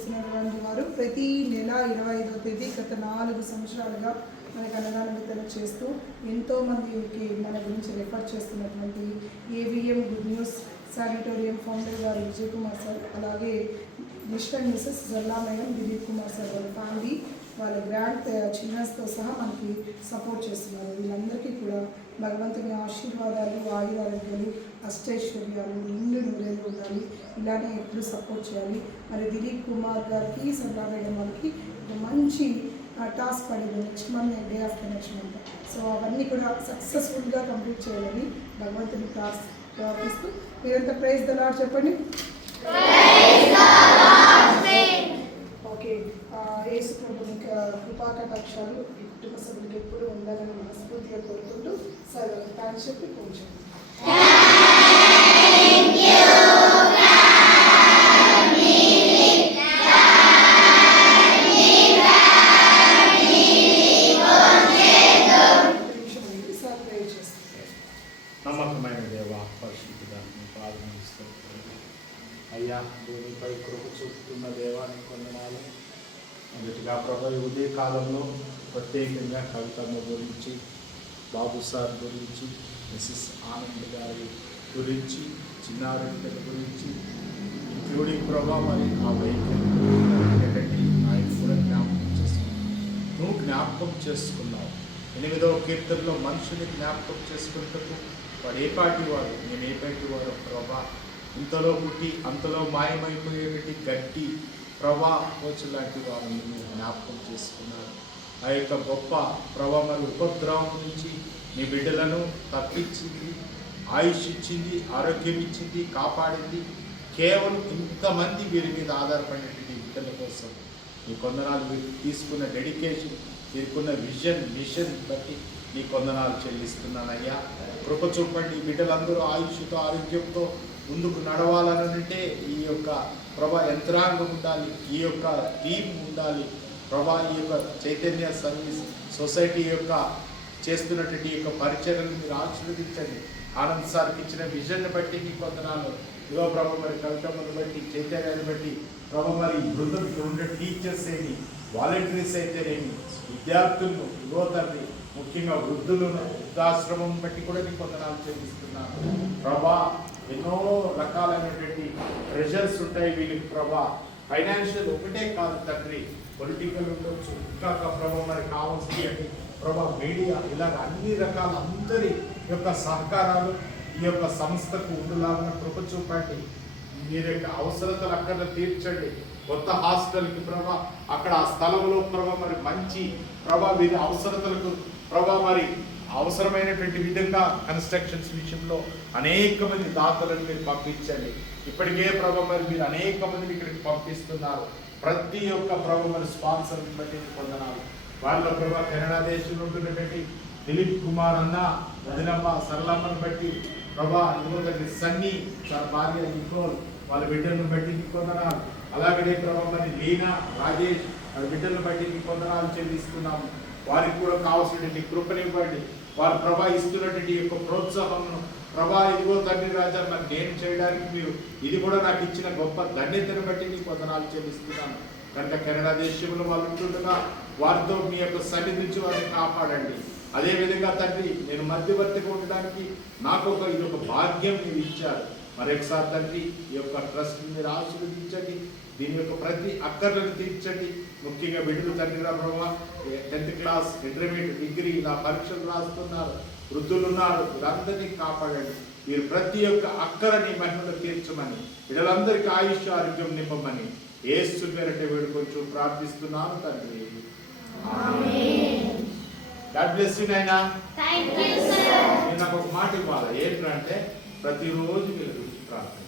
చేస్తున్నటువంటి వారు ప్రతి నెల 25వ తేదీ గత 4 సంవత్సరాలుగా మనకి అన్నదాన వితరణ చేస్తూ ఎంతోమందికి మన గురించి రెఫర్ చేస్తున్నటువంటి AVM good news sanatorium founder గారు విజయ్ కుమార్ సార్, అలాగే Mr and Mrs Jalla madam Dileep Kumar sir వాళ్ళ ఫ్యామిలీ వాళ్ళ గ్రాండ్ చిల్డ్రన్స్తో సహా మనకి సపోర్ట్ చేస్తున్నారు. వీళ్ళందరికీ కూడా భగవంతుని ఆశీర్వాదాలు, ఆయురారోగ్యాలు, అష్టైశ్వర్యాలు, నిండు నూరేళ్ళు ఉండాలి. ఇలానే ఎప్పుడు సపోర్ట్ చేయాలి. మరి దిలీప్ కుమార్ గారికి, జల్లా మేడం వాళ్ళకి ఒక మంచి టాస్క్ పడింది next month, day after next month. So అవన్నీ కూడా సక్సెస్ఫుల్గా కంప్లీట్ చేయాలని భగవంతుని ప్రార్థిస్తూ మీరంతా ప్రైజ్ ద లార్డ్ చెప్పండి. ఓకే, యేసు ప్రభుని కృపాకటాక్షాలు ఈ కుటుంబ సభ్యులకి ఎప్పుడు ఉండాలని మనస్ఫూర్తిగా కోరుకుంటూ సార్ థ్యాంక్స్ చెప్పి కొంచెం నమ్మకమైన దేవ పరిశుద్ధుడా ప్రార్థిస్తూ అయ్యా భూమిపై కృప చూపుతున్న దేవానికి వందనాలు. మొదటిగా ప్రభు ఉదయ కాలంలో ప్రత్యేకంగా కవితమ్మ గురించి, బాబు సార్ గురించి, మిసెస్ ఆనంద్ గారి గురించి, చిన్నారెడ్డి గురించి, ఇంక్లూడింగ్ ప్రభా మరి ఆ వెహికల్ ఆయన కూడా జ్ఞాపకం చేసుకున్నావు. నువ్వు జ్ఞాపకం చేసుకున్నావు. 8వ కీర్తనలో మనుషుని జ్ఞాపకం చేసుకుంటూ వాడు ఏ పాటి వాడు, నేను ఏ పాటి వాడు ప్రభా, ఇంతలో పుట్టి అంతలో మాయమైపోయేటి గట్టి ప్రభా కోచు లాంటి వారిని మీరు జ్ఞాపకం చేసుకున్నారు. ఆ యొక్క గొప్ప ప్రభా మరి ఉపద్రవం నుంచి మీ బిడ్డలను తప్పించింది, ఆయుష్ ఇచ్చింది, ఆరోగ్యం ఇచ్చింది, కాపాడింది. కేవలం ఇంతమంది వీరి మీద ఆధారపడినటువంటి బిడ్డల కోసం మీ కొందనాలు మీరు తీసుకున్న డెడికేషన్, మీరుకున్న మిషన్ బట్టి నీ కొందనాలు చెల్లిస్తున్నానయ్యా. కృప చూపండి. బిడ్డలందరూ ఆయుష్తో ఆరోగ్యంతో ముందుకు నడవాలనంటే ఈ యొక్క ప్రభా యంత్రాంగం ఉండాలి, ఈ యొక్క టీమ్ ఉండాలి ప్రభా. ఈ యొక్క చైతన్య సర్వీస్ సొసైటీ యొక్క చేస్తున్నటువంటి ఈ యొక్క పరిచర్యలు మీరు ఆశీర్వదించండి. ఆనంద్ సార్కి ఇచ్చిన విజన్ని బట్టి నీ కొందనాలు యువ ప్రభ మరి కవితమ్మను బట్టి, చైతన్యాన్ని బట్టి ప్రభ మరి బృందం ఉండే టీచర్స్ ఏమి, వాలంటీర్స్ అయితేనేమి, విద్యార్థులను, యువతని, ముఖ్యంగా వృద్ధులను, వృద్ధాశ్రమం బట్టి కూడా నీ కొందనాలు చెల్లిస్తున్నాను ప్రభా. ఎన్నో రకాలైనటువంటి ప్రెషర్స్ ఉంటాయి వీళ్ళకి ప్రభా. ఫైనాన్షియల్ ఒకటే కాదు తండ్రి, పొలిటికల్ ఉండొచ్చు, ఇంకా ప్రభా మరి కావాల్సి ప్రభా మీడియా, ఇలాగ అన్ని రకాల అందరి యొక్క సహకారాలు ఈ యొక్క సంస్థకు ఉండులాగా కృప చూపండి. మీరు యొక్క అవసరతలు అక్కడ తీర్చండి. కొత్త హాస్టల్కి ప్రభా అక్కడ ఆ స్థలంలో ప్రభా మరి మంచి ప్రభా వీరి అవసరతలకు ప్రభా మరి అవసరమైనటువంటి విధంగా కన్స్ట్రక్షన్స్ విషయంలో అనేక మంది దాతలను మీరు పంపించండి. ఇప్పటికే ప్రభా మరి మీరు అనేక మందిని ఇక్కడికి పంపిస్తున్నారు. ప్రతి ఒక్క ప్రభా మరి స్పాన్సర్ని బట్టి పొందనాలు. వాళ్ళ ప్రభా కెనడా దేశంలో ఉంటున్నటువంటి దిలీప్ కుమార్ అన్న, వదినమ్మ సరళమ్మను బట్టి ప్రభా యువతని సన్నీ, భార్య నికోల్, వాళ్ళ బిడ్డలను బట్టి పొందనాలు. అలాగే ప్రభా మరి లీనా, రాజేష్ వాళ్ళ బిడ్డలను బట్టి పొందనాలు చెల్లిస్తున్నాము. వారికి కూడా కావాల్సినటువంటి కృపనివ్వండి. వారు ప్రభా ఇస్తున్నటువంటి యొక్క ప్రోత్సాహంను ప్రభా ఇదిగో తండ్రి రాజా నాకు నేను చేయడానికి మీరు ఇది కూడా నాకు ఇచ్చిన గొప్ప ధన్యతను బట్టి నీ వందనాలు చెల్లిస్తున్నాను. కనుక కెనడా దేశంలో వాళ్ళు ఉంటుండగా వారితో మీ యొక్క సన్నిధి నుంచి వారిని కాపాడండి. అదేవిధంగా తండ్రి నేను మధ్యవర్తిగా ఉండడానికి నాకు ఇది ఒక భాగ్యం మీరు ఇచ్చారు. మరొకసారి తండ్రి ఈ యొక్క ట్రస్ట్ మీరు ఆశీర్వదించండి. దీని యొక్క ప్రతి అక్కర్లను తీర్చండి. ముఖ్యంగా బిడ్డలు తండ్రి ప్రభావ 10th క్లాస్, ఇంటర్మీడియట్, డిగ్రీ ఇలా పరీక్షలు రాస్తున్నారు, వృద్ధులు ఉన్నారు, వీరందరినీ కాపాడండి. మీరు ప్రతి ఒక్క అక్కరని మహిమను తీర్చమని, బిడ్డలందరికీ ఆయుష్ ఆరోగ్యం నింపమని యేసు పేరట వేడుకొంచు ప్రార్థిస్తున్నాను తండ్రి. గాడ్ బ్లెస్ యు నాయనా. నేను నాకు ఒక మాట ఇవ్వాలి ఏంటంటే ప్రతిరోజు మీరు ప్రార్థన